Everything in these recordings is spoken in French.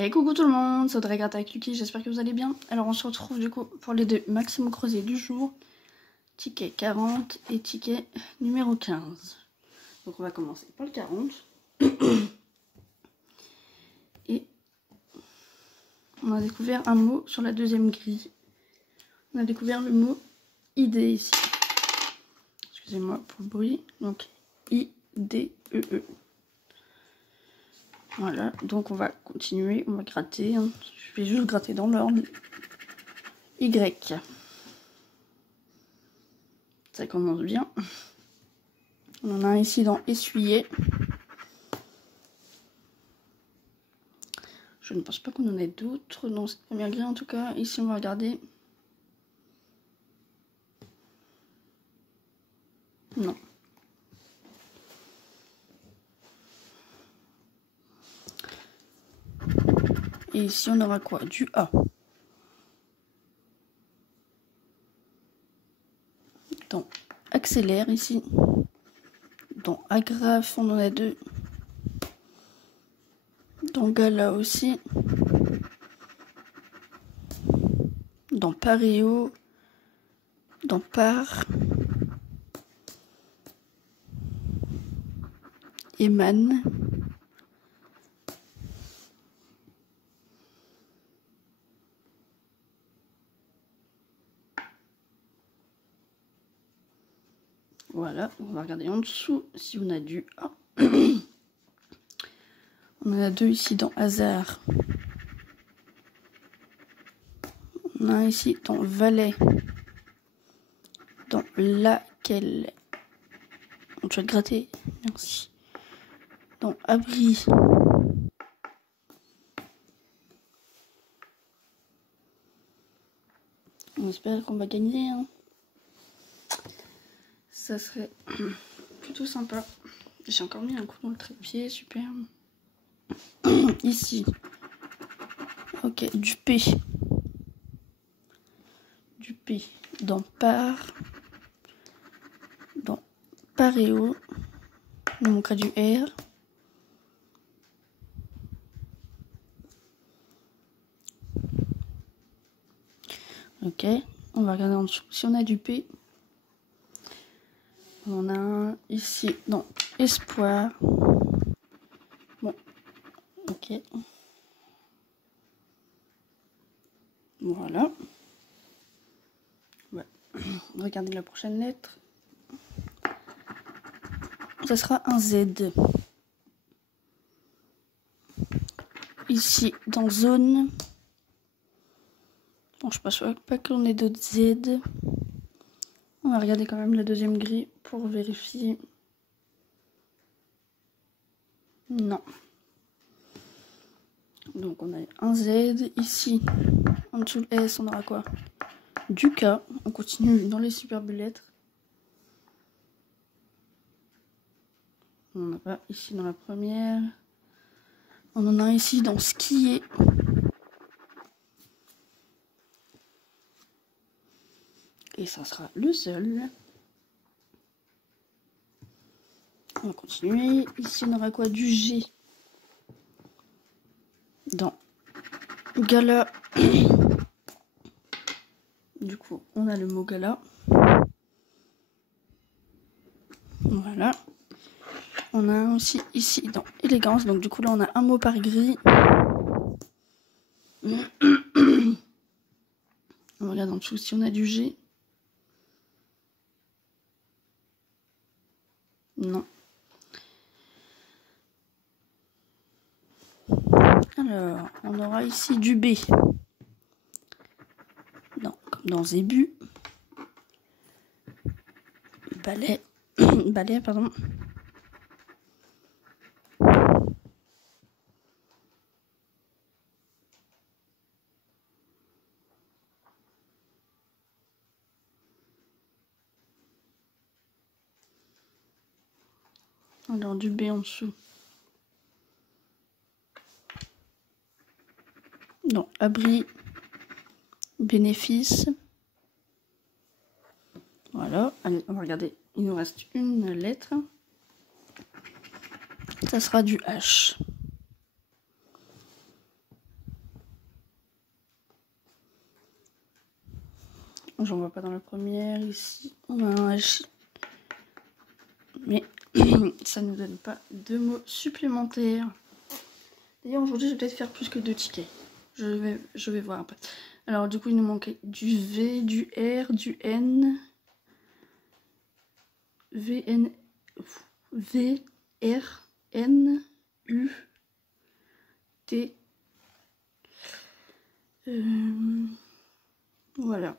Et coucou tout le monde, c'est Audrey Gratte avec Lucky, j'espère que vous allez bien. Alors on se retrouve du coup pour les deux maximum creusés du jour, ticket 40 et ticket numéro 15. Donc on va commencer par le 40. Et on a découvert un mot sur la deuxième grille. On a découvert le mot idée ici. Excusez-moi pour le bruit. Donc I-D-E-E. Voilà, donc on va continuer, on va gratter. Hein. Je vais juste gratter dans l'ordre. Y. Ça commence bien. On en a un ici dans essuyer. Je ne pense pas qu'on en ait d'autres dans cette première grille en tout cas. Ici on va regarder. Non. Et ici on aura quoi? Du A. Dans accélère ici. Dans agrafe on en a deux. Dans gala aussi. Dans paréo. Dans par. Émane. Voilà, on va regarder en dessous si on a du A. On en a deux ici dans hasard. On a un ici dans valet. Dans laquelle. On va le gratter. Merci. Dans abri. On espère qu'on va gagner. Hein. Ça serait plutôt sympa. J'ai encore mis un coup dans le trépied, super. Ici. Ok, du P. Du P. Dans par. Dans paréo. Il manquera du R. Ok, on va regarder en dessous. Si on a du P, on a un ici dans espoir. Bon, ok. Voilà. Ouais. Regardez la prochaine lettre. Ça sera un Z. Ici, dans zone. Bon, je pense pas qu'on ait d'autres Z. On va regarder quand même la deuxième grille pour vérifier. Non. Donc on a un Z. Ici, en dessous le S, on aura quoi? Du K. On continue dans les superbes lettres. On n'en a pas ici dans la première. On en a un ici dans skier. Et ça sera le seul. On va continuer. Ici, on aura quoi? Du G. Dans gala. Du coup, on a le mot gala. Voilà. On a un aussi ici dans élégance. Donc du coup, là, on a un mot par grille. On regarde en dessous si on a du G. Non. Alors, on aura ici du B. Non, comme dans zébu. Balai. Balai, pardon. Alors, du B en dessous. Non, abri, bénéfice. Voilà, allez, on va regarder. Il nous reste une lettre. Ça sera du H. J'en vois pas dans la première. Ici, on a un H. Mais ça ne nous donne pas de mots supplémentaires. D'ailleurs, aujourd'hui, je vais peut-être faire plus que 2 tickets. Je vais voir après. Alors, du coup, il nous manquait du V, du R, du N. V, N, V, R, N, U, T. Voilà.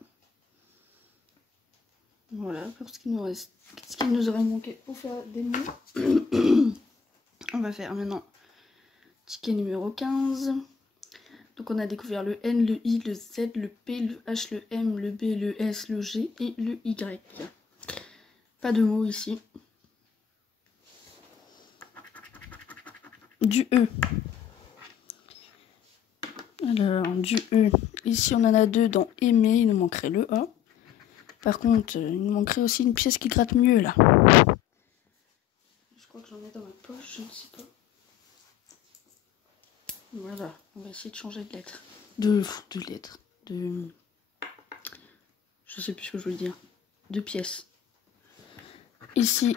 Voilà, pour ce qu'il nous reste. Ce qu'il nous aurait manqué pour faire des mots. On va faire maintenant ticket numéro 15. Donc on a découvert le N, le I, le Z, le P, le H, le M, le B, le S, le G et le Y. Pas de mots ici. Du E. Alors, du E. Ici, on en a 2 dans aimer. Il nous manquerait le A. Par contre, il nous manquerait aussi une pièce qui gratte mieux, là. Je crois que j'en ai dans ma poche, je ne sais pas. Voilà, on va essayer de changer de lettre. De lettre. Je sais plus ce que je veux dire. De pièces. Ici.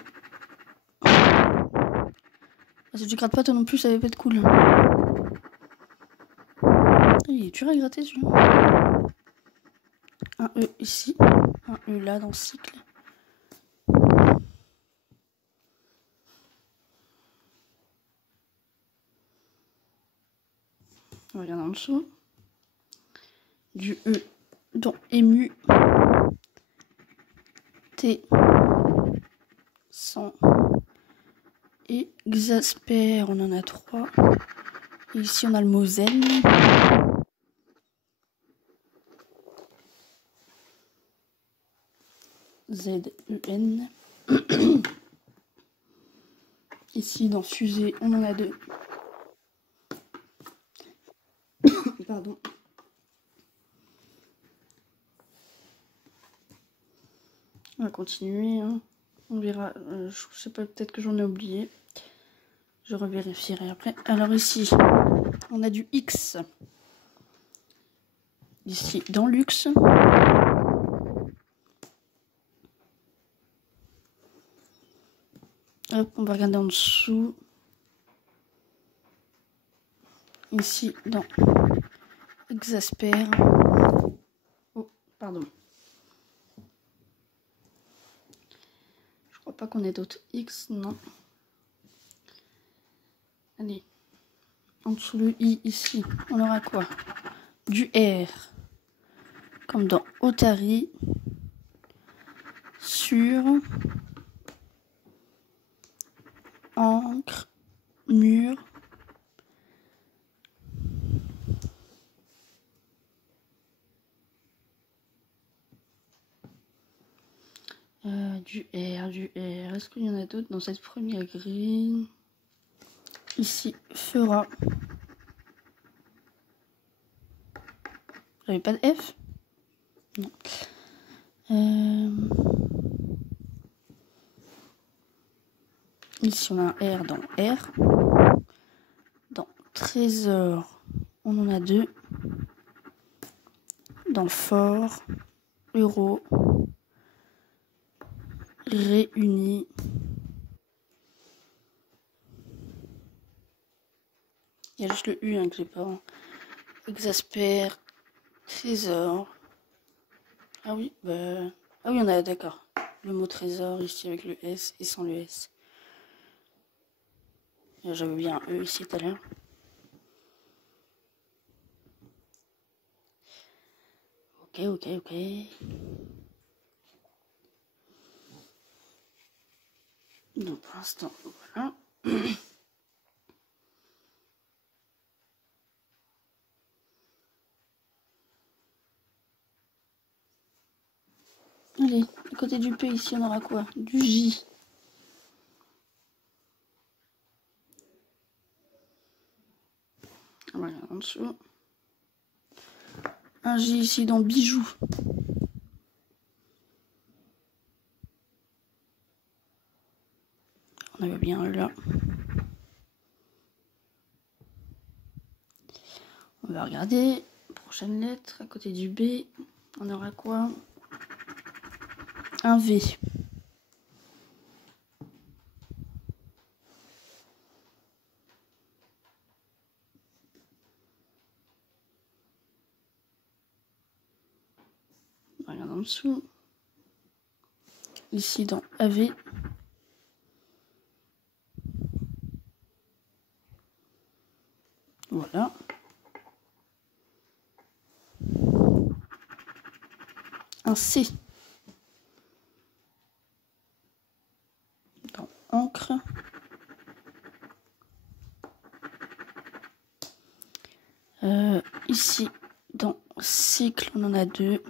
Si tu grattes pas toi non plus, ça va pas être cool. Il est dur à gratter celui-là. Un E ici. Un E là dans le cycle. On regarde en dessous. Du E dans ému. T. Sans. Exaspère, on en a 3. Et ici on a le mot zen. Z-E-N. Ici dans fusée, on en a 2. Pardon. On va continuer. Hein. On verra. Je sais pas, peut-être que j'en ai oublié. Je revérifierai après. Alors ici, on a du X. Ici, dans luxe. Hop, on va regarder en dessous. Ici, dans exaspère. Oh, pardon. Je crois pas qu'on ait d'autres X, non. Allez. En dessous le I, ici, on aura quoi? Du R. Comme dans Otari. Sur. Encre. Mur. Du R, du R. Est-ce qu'il y en a d'autres dans cette première grille? Ici, fera. J'avais pas de F? Non. Ici, on a un R dans R. Dans trésor, on en a 2. Dans fort, euro, réuni. Il y a juste le U hein, que j'ai pas. Exaspère, trésor. Ah oui, bah. Ah oui, on a d'accord. Le mot trésor ici avec le S et sans le S. J'avais bien un E ici tout à l'heure. Ok. Donc pour l'instant, voilà. Allez, à côté du P ici on aura quoi? Du J. Voilà, en dessous. Un J ici dans bijoux. On avait bien là. On va regarder. Prochaine lettre, à côté du B, on aura quoi? un V. Regarde en dessous. Ici dans AV. Voilà. Un C. Dans encre. Ici dans cycle, on en a 2.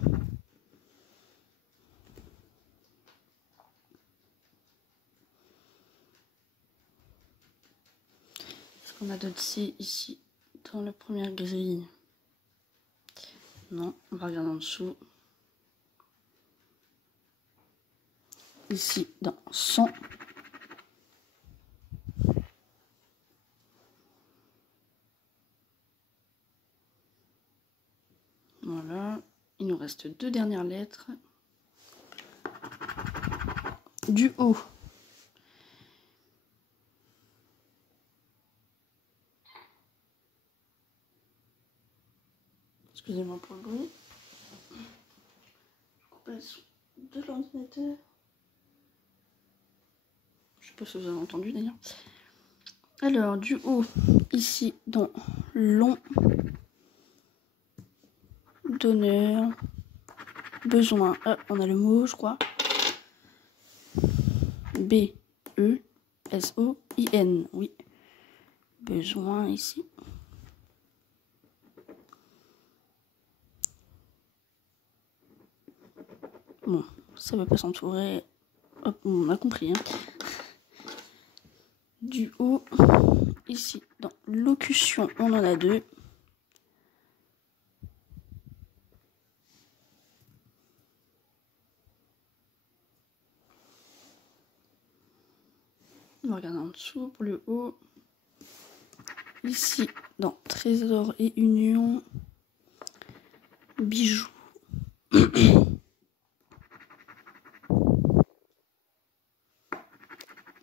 Est-ce qu'on a d'autres C ici dans la première grille? Non, on va regarder en dessous. Ici dans 100. Voilà, il nous reste 2 dernières lettres. Du O. Excusez-moi pour le bruit. Je coupe le son de l'ordinateur. Je sais pas si vous avez entendu d'ailleurs. Alors, du O, ici dans long. Donneur. Besoin. Ah, on a le mot, je crois. B, E, S, O, I, N. Oui. Besoin ici. Bon, ça ne veut pas s'entourer. Hop, on a compris. Hein. Du haut, ici, dans locution, on en a 2. On va regarder en dessous pour le haut. Ici, dans trésor et union, bijoux.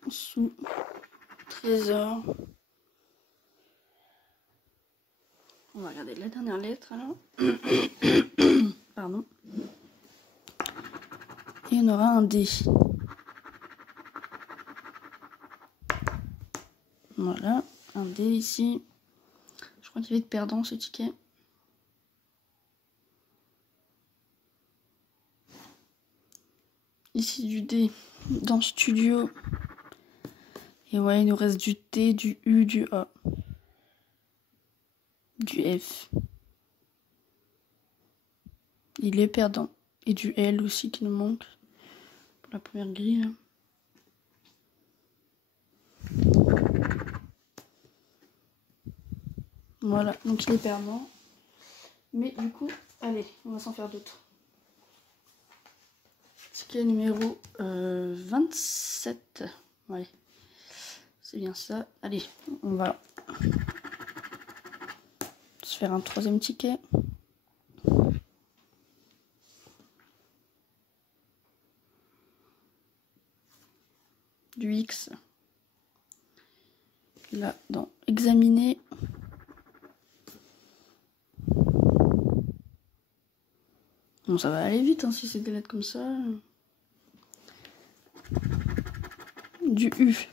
Sous trésor. On va regarder la dernière lettre alors. Pardon. Et on aura un D. Voilà, un D ici. Je crois qu'il va être perdant ce ticket. Ici du D dans studio. Et ouais, il nous reste du T, du U, du A. Du F. Il est perdant. Et du L aussi qui nous manque. Pour la première grille. Là. Voilà, donc il est perdant. Mais du coup, allez, on va s'en faire d'autres. Ticket numéro 27. Ouais, c'est bien ça. Allez, on va se faire un troisième ticket. Du X. Là, dans examiner. Bon, ça va aller vite hein, si c'est des lettres comme ça. Du U.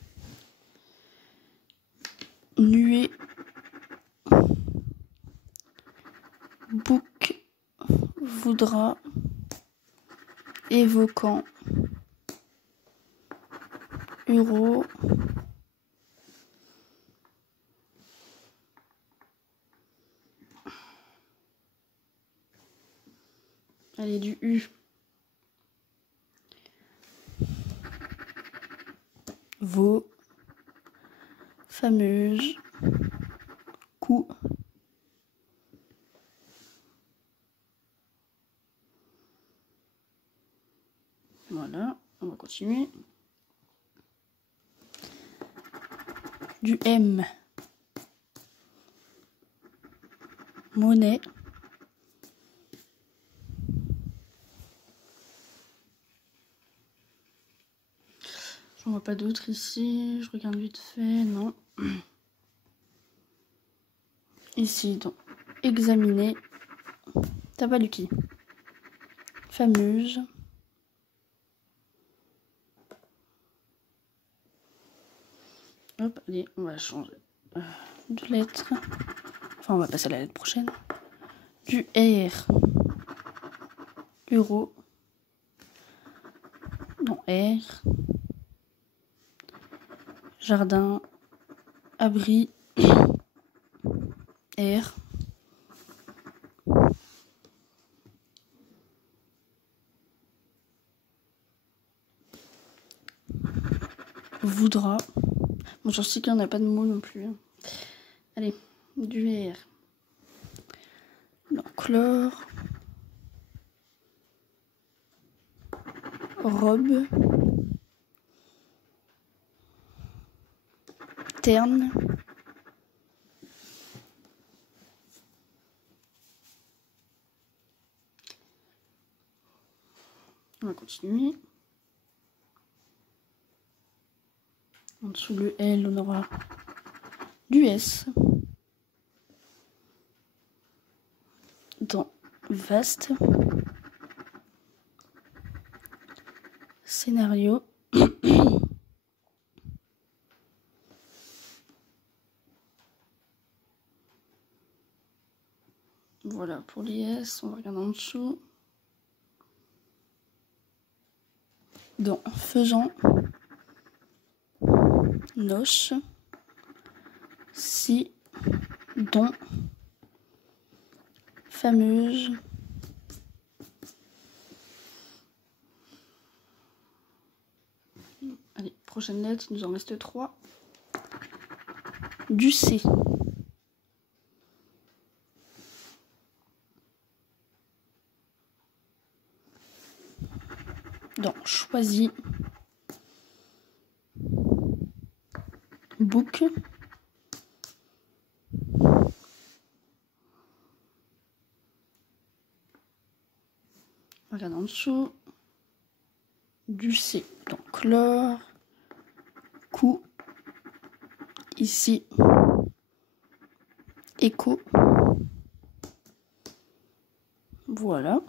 Nuée. Bouc. Voudra. Évoquant. Euro. Allez, du U. Vaux. Fameuse. Coup. Voilà, on va continuer. Du M. Monnaie. voit pas d'autres ici. Je regarde vite fait. Non. Ici, donc, examiner. Tabaluki. Fameuse. Hop, allez, on va changer de lettre. Enfin, on va passer à la lettre prochaine. Du R. Euro. Non, R. Jardin. Abri. R. Voudra. Bon, sur ce qu'il n'y en a pas de mots non plus. Hein. Allez, du R. L'enclore. Robe. Terne. On va continuer. En dessous le L, on aura du S. Dans vaste. Scénario. Voilà pour les S, on va regarder en dessous. Dans faisant. Noche. Si. Don. Fameuse. Allez, prochaine lettre, il nous en reste 3. Du C. Dans choisi. Book. Regarde en dessous. Du C. Donc chlore. Coup. Ici. Écho. Voilà.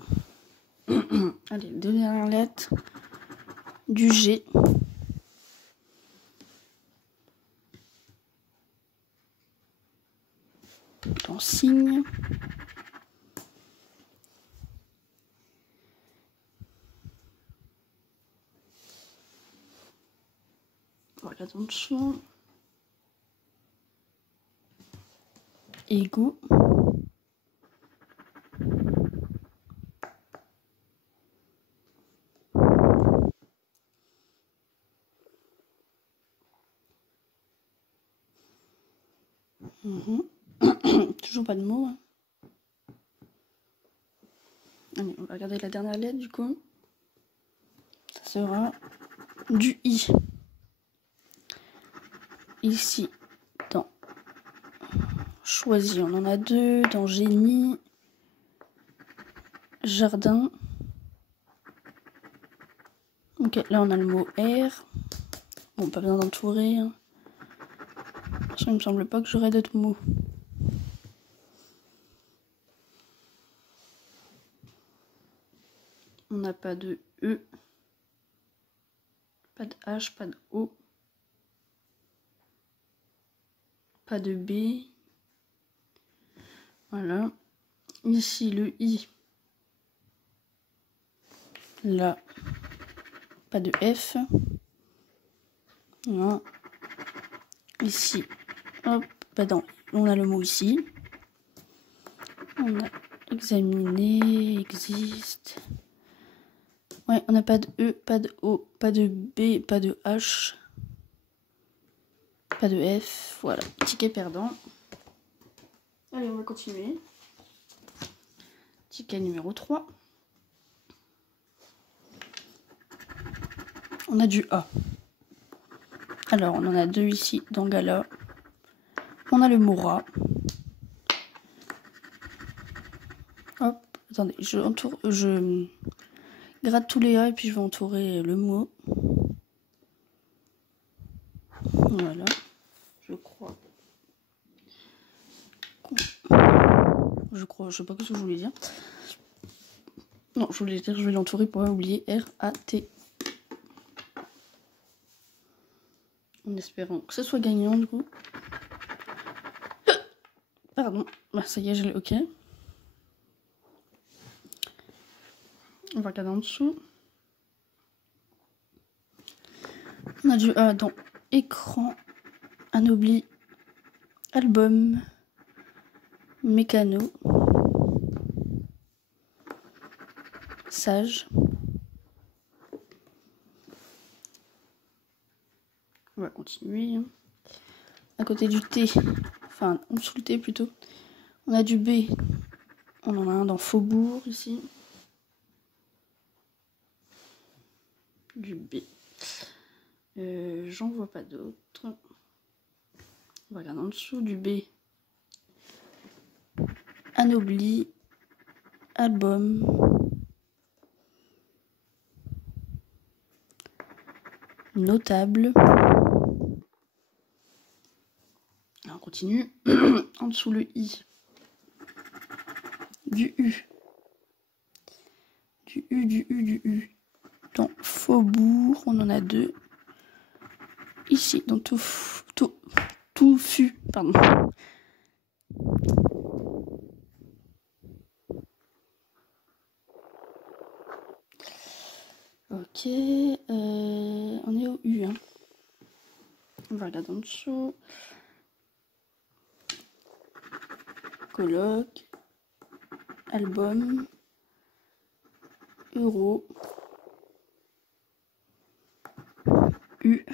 Allez, dernière lettre. Du G. Dans signe. Voilà en dessous. Égout. Toujours pas de mots. Hein. Allez, on va regarder la dernière lettre du coup. Ça sera du I. Ici, dans choisi, on en a 2. Dans génie, jardin. Ok, là on a le mot R. Bon, pas besoin d'entourer. Hein. Il me semble pas que j'aurais d'autres mots. On n'a pas de E, pas de H, pas de O, pas de B. Voilà. Ici le I. Là, pas de F. Voilà. Ici, hop, pardon, on a le mot ici. On a examiné, existe. Ouais, on n'a pas de E, pas de O, pas de B, pas de H, pas de F. Voilà, ticket perdant. Allez, on va continuer. Ticket numéro 3. On a du A. Alors, on en a 2 ici dans Gala. On a le mot rat. Hop, attendez, je gratte tous les A et puis je vais entourer le mot. je crois, je sais pas ce que je voulais dire. Non, je voulais dire, je vais l'entourer pour pas oublier R-A-T. En espérant que ce soit gagnant du coup. Pardon, bah ça y est, je l'ai, ok. On va regarder en dessous. On a du A dans écran, anobli, album, mécano, sage. On va continuer. À côté du T, enfin en dessous le T plutôt, on a du B. On en a un dans Faubourg ici. Du B. J'en vois pas d'autres. On va regarder en dessous du B. Anobli. Album. Notable. Alors on continue. En dessous le I. Du U. Du U, du U, du U. Dans Faubourg, on en a deux. Ici, dans Touffu, pardon. Ok, on est au U. Hein. On va regarder en dessous. Colloque. Album. Euro. U.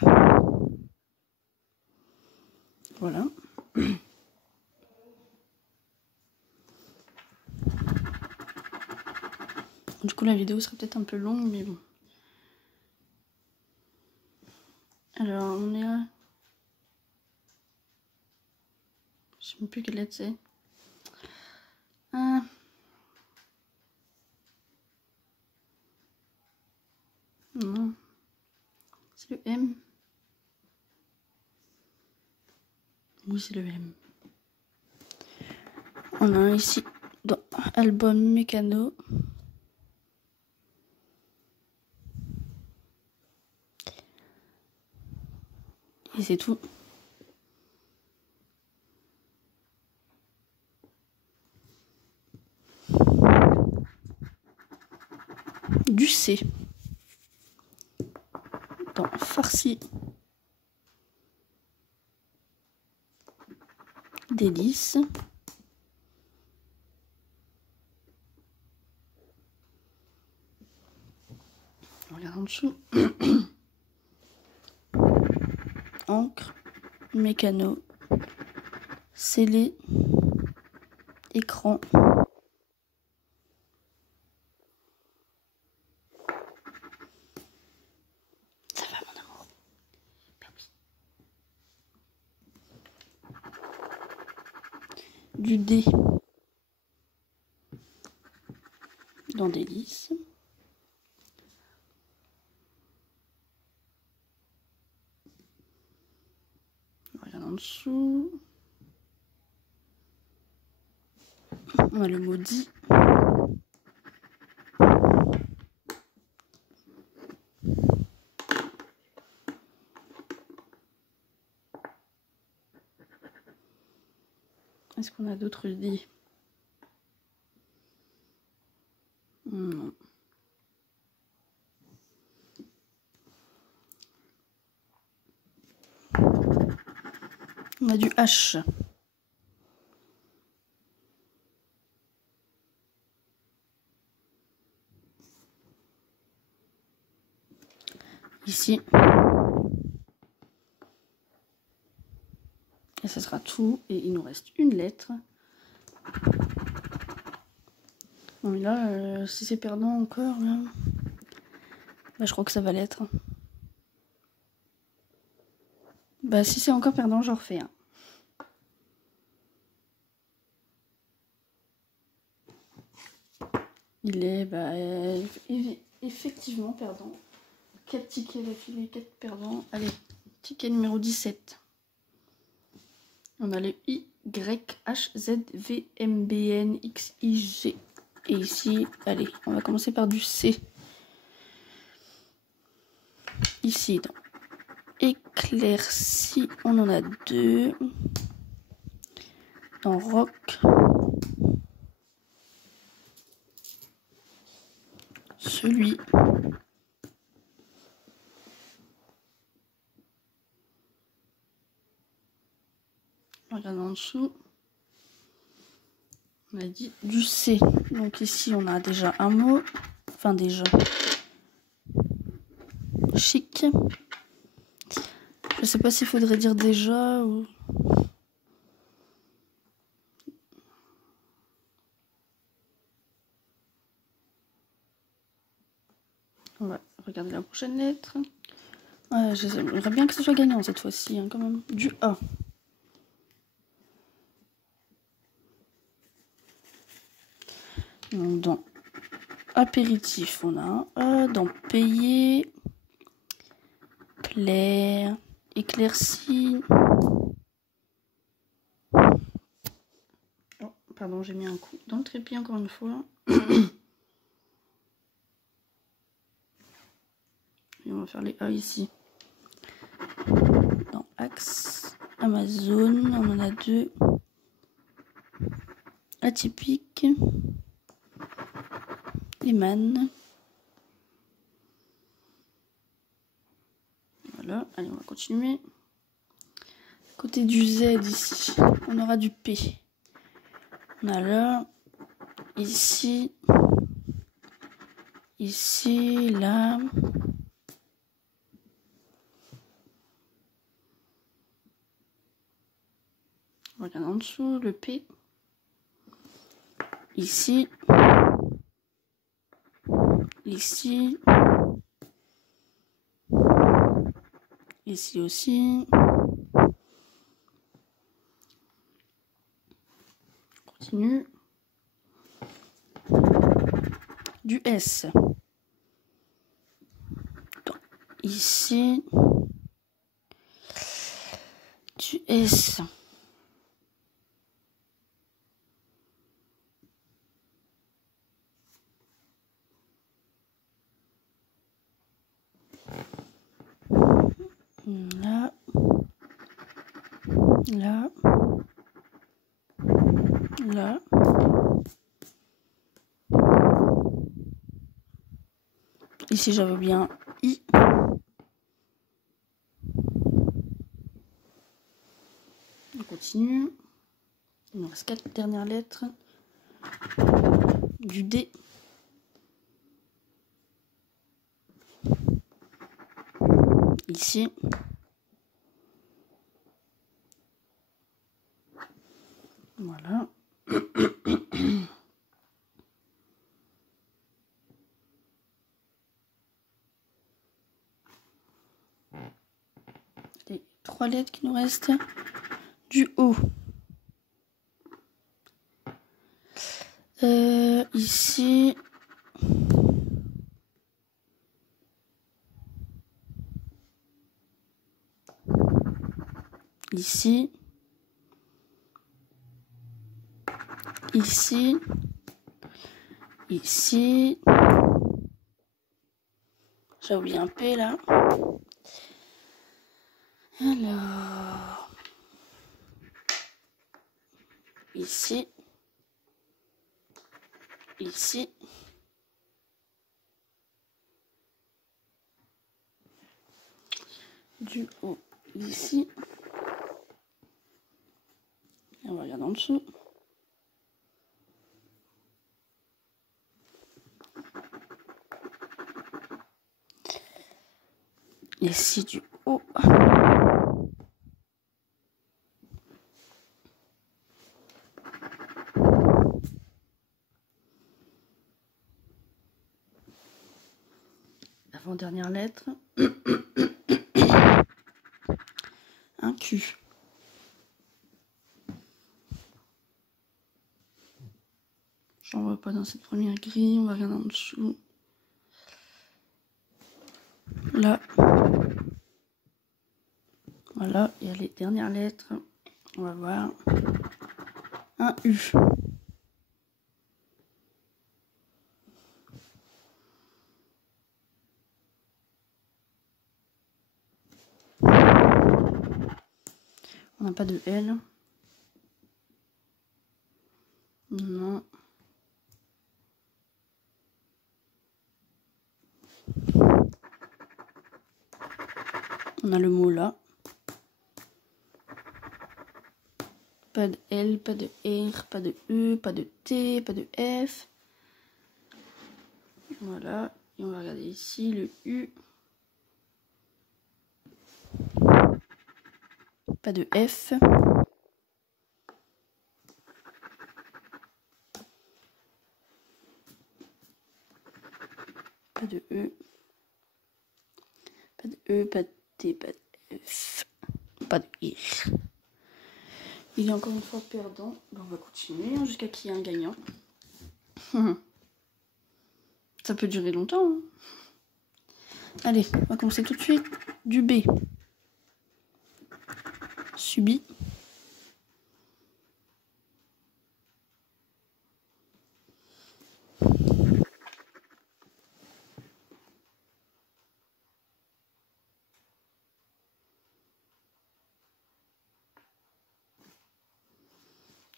Voilà. Du coup, la vidéo sera peut-être un peu longue, mais bon. Alors, on est à... Je sais même plus quelle lettre c'est. Non. C'est le M. Oui, c'est le M. On a un ici dans album mécano. Et c'est tout. Du C. Dans farci. Délices. On regarde en dessous. Encre. Mécano. Scellé. Écran. Ça va mon amour. Ben oui. Du D. Dans Délices. Regarde en dessous. On a le maudit. Est-ce qu'on a d'autres dés? Non. On a du H. Ici. Et ça sera tout. Et il nous reste une lettre. Bon, mais là, si c'est perdant encore, là, bah, je crois que ça va l'être. Bah, si c'est encore perdant, j'en refais un. Il est effectivement perdant. 4 tickets d'affilée, 4 perdants. Allez, ticket numéro 17. On a le I YHZVMBNXIG. Et ici, allez, on va commencer par du C. Ici, dans éclairci, on en a 2. Dans rock, celui. Regarde en dessous. On a dit du C. Donc ici, on a déjà un mot. Enfin, déjà. Chic. Je sais pas s'il faudrait dire déjà ou... On va regarder la prochaine lettre. Ouais, j'aimerais bien que ce soit gagnant cette fois-ci, hein, quand même. Du A. Donc, dans apéritif, on a un A. Dans payer, plaire, éclairci. Oh, pardon, j'ai mis un coup dans le trépied encore une fois. Et on va faire les A ici. Dans Axe, Amazon, on en a 2. Atypique. Eman. Voilà, allez, on va continuer. Côté du Z ici, on aura du P. On a là, ici, ici, là. Regarde en dessous, le P. Ici. Ici. Ici aussi. Continue. Du S. Ici. Du S. Là. Là. Là. Ici, j'avais bien I. On continue. Il nous reste 4 dernières lettres. Du D. Ici. Voilà. Les 3 lettres qui nous restent. Du O. Ici. Ici. Ici. Ici. J'ai oublié un P là. Alors. Ici. Ici. Du haut ici. Et on va regarder en dessous. Ici du haut. Avant-dernière lettre. Un Q. J'en vois pas dans cette première grille. On va regarder en dessous. Là. Voilà, il y a les dernières lettres. On va voir. un U. On n'a pas de L. Non. On a le mot là. Pas de L, pas de R, pas de E, pas de T, pas de F. Voilà. Et on va regarder ici le U. Pas de F. Pas de E. Pas de E, pas de T, pas de F. Pas de R. Il est encore une fois perdant. Bon, on va continuer jusqu'à qu'il y ait un gagnant. Ça peut durer longtemps. Hein. Allez, on va commencer tout de suite. Du B. Subi.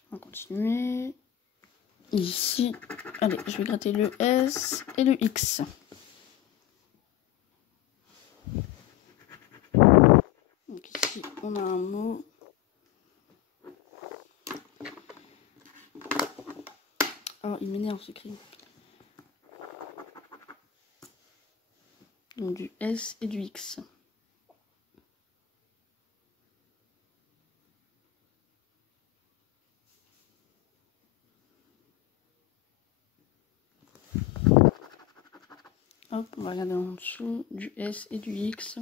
On va continuer. Ici, allez, je vais gratter le S et le X. Donc ici, on a un mot. Oh, il m'énerve ce cri. Donc du S et du X. Hop, on va regarder en dessous du S et du X.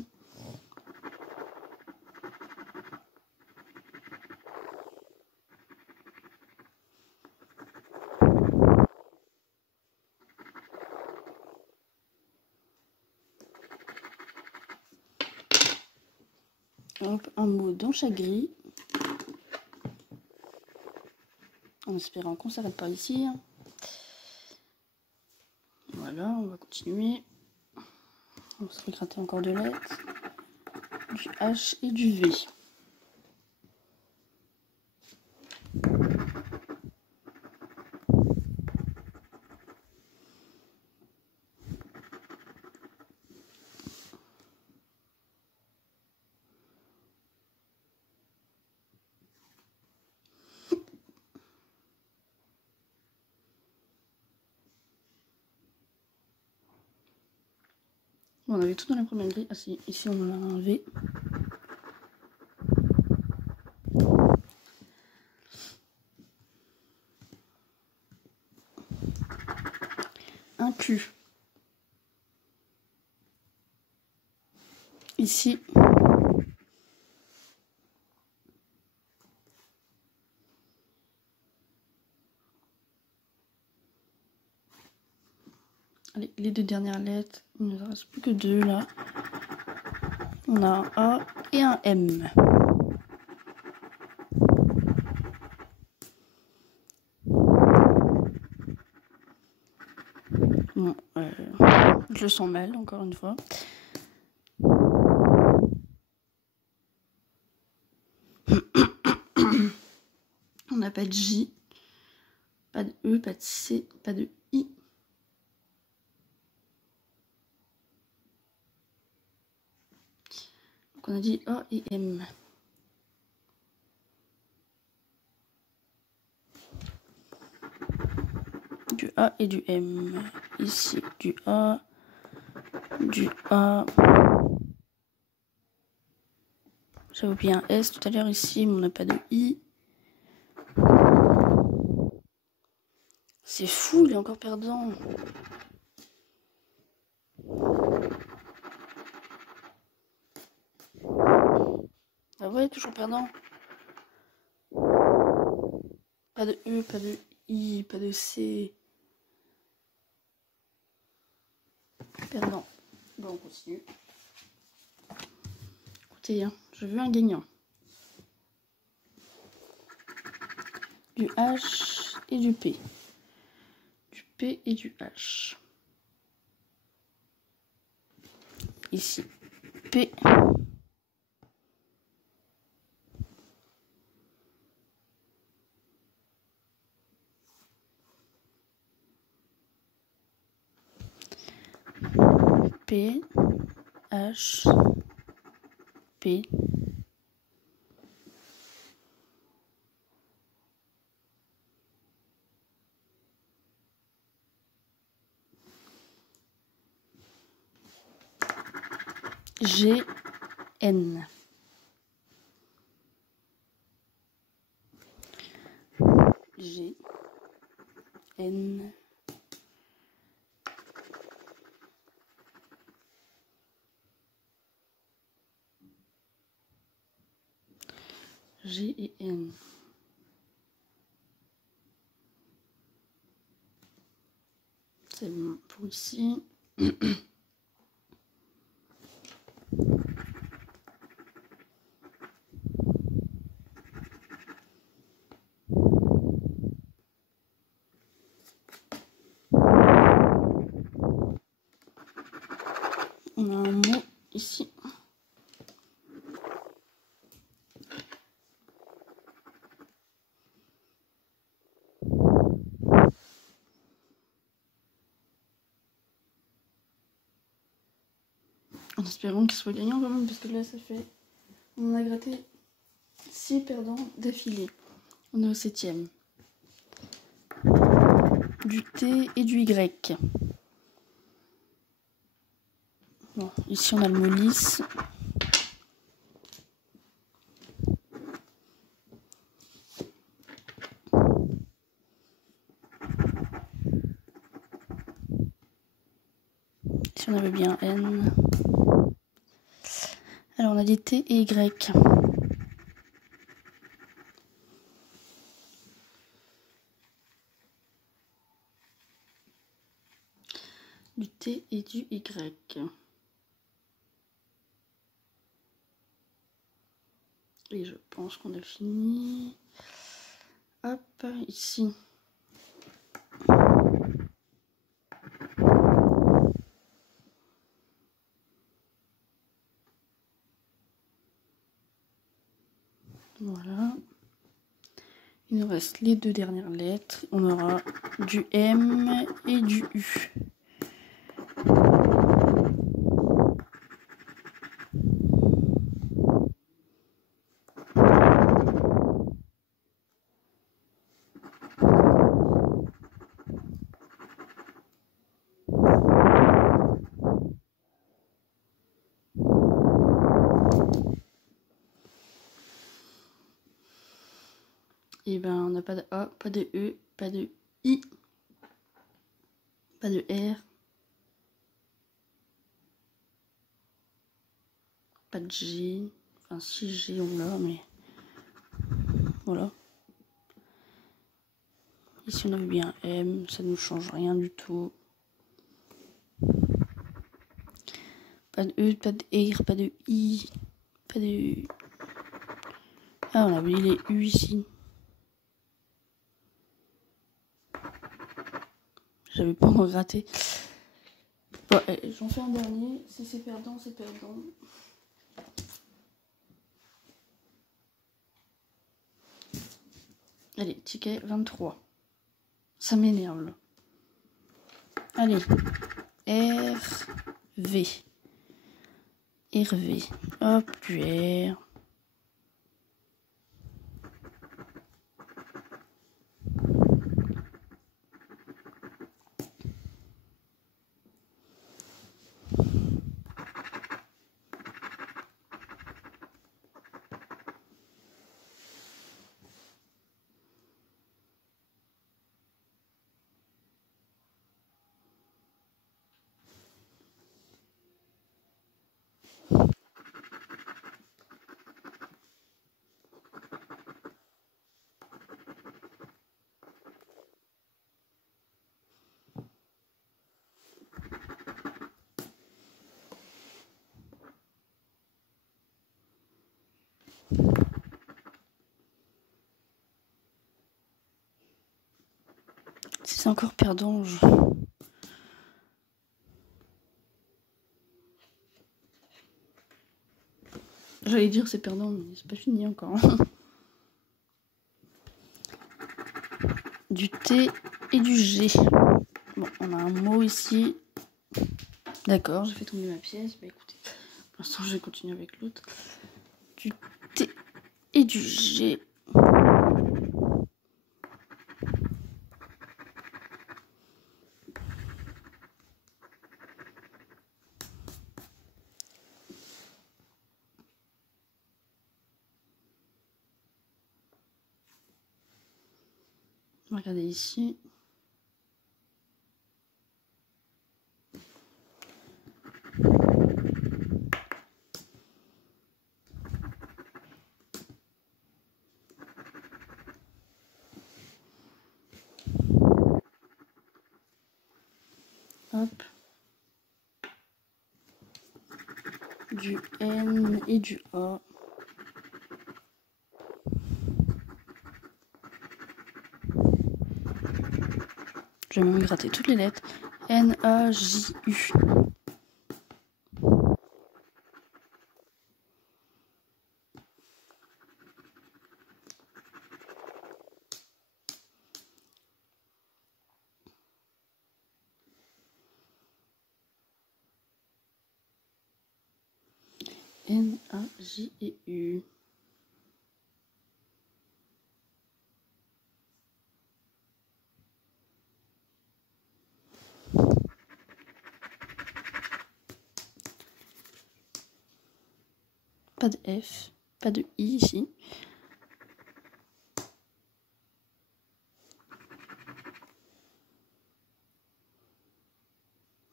Hop, un mot dans chaque grille. En espérant qu'on ne s'arrête pas ici. Voilà, on va continuer. On va se gratter encore de lettres. Du H et du V. Bon, on avait tout dans la première grille. Ah si, ici on a un V. Un Q. Ici. Allez, les deux dernières lettres. Il ne nous en reste plus que deux là. On a un A et un M. Bon, je le sens mal encore une fois. On n'a pas de J, pas de E, pas de C, pas de I. Donc on a dit A et M. Du A et du M. Ici, du A, du A. J'avais oublié un S tout à l'heure ici, mais on n'a pas de I. C'est fou, il est encore perdant. Ah ouais, toujours perdant. Pas de E, pas de I, pas de C. Perdant. Bon, on continue. Écoutez, hein, je veux un gagnant. du H et du P. Du P et du H. Ici, P. P, H, P. G, N. G, N. G et N. C'est bon pour ici. On a un mot ici. En espérant qu'il soit gagnant quand même, parce que là ça fait... On a gratté 6 perdants d'affilée. On est au 7e. Du T et du Y. Bon, ici on a le mot lisse. Ici on avait bien N. Alors on a des T et Y. Du T et du Y. Et je pense qu'on a fini. Hop, ici. Voilà. Il nous reste les 2 dernières lettres. On aura du M et du U. Et ben on n'a pas de A, pas de E, pas de I, pas de R, pas de G. Enfin si G on l'a, mais voilà. Ici on avait bien M, ça ne nous change rien du tout. Pas de E, pas de R, pas de I, pas de... Ah on avait les U ici. J'avais pas encore gratté. Bon, j'en fais un dernier. Si c'est perdant, c'est perdant. Allez, ticket 23. Ça m'énerve là. Allez. R, V. RV. Hop, du R. Si c'est encore perdant, j'allais dire c'est perdant, mais c'est pas fini encore. Du T et du G. Bon, on a un mot ici. D'accord, j'ai fait tomber ma pièce. Bah écoutez, pour l'instant je vais continuer avec l'autre. Du T et du G. Regardez ici. Hop. Du N et du A. Je vais même gratter toutes les lettres. N, A, J, U. N, A, J et U. Pas de F, pas de I ici.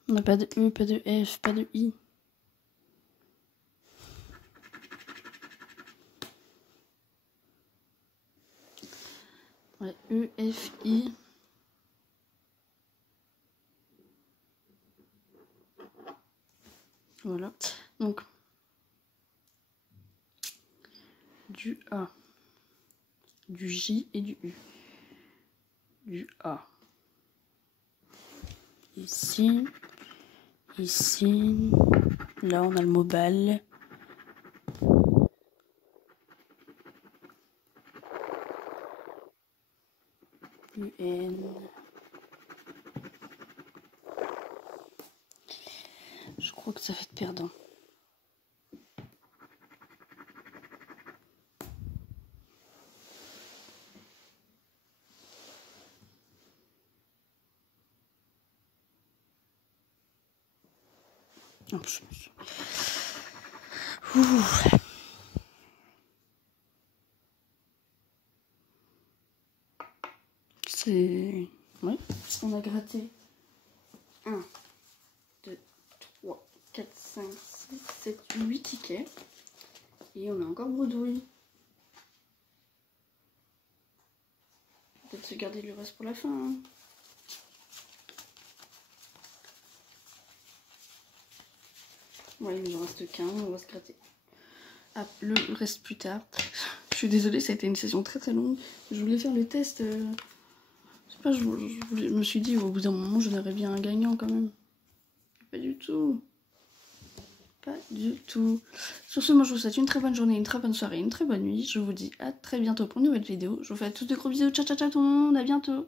On n'a pas de E, pas de F, pas de I. Ouais, E, F, I. Voilà. Donc, du A, du J et du U. Du A. Ici. Ici. Là, on a le mot balle. UN. Je crois que ça va être perdant. Oh, c'est... Ouais, on a gratté 1, 2, 3, 4, 5, 6, 7, 8 tickets. Et on a encore bredouille. Peut-être se garder le reste pour la fin. Hein. Ouais, il nous en reste qu'un, on va se gratter. Ah, le reste plus tard. Je suis désolée, ça a été une session très très longue. Je voulais faire le test. Je sais pas, je me suis dit au bout d'un moment, je n'aurais bien un gagnant quand même. Pas du tout. Pas du tout. Sur ce, moi je vous souhaite une très bonne journée, une très bonne soirée, une très bonne nuit. Je vous dis à très bientôt pour une nouvelle vidéo. Je vous fais tous de gros bisous. Ciao ciao ciao tout le monde, à bientôt.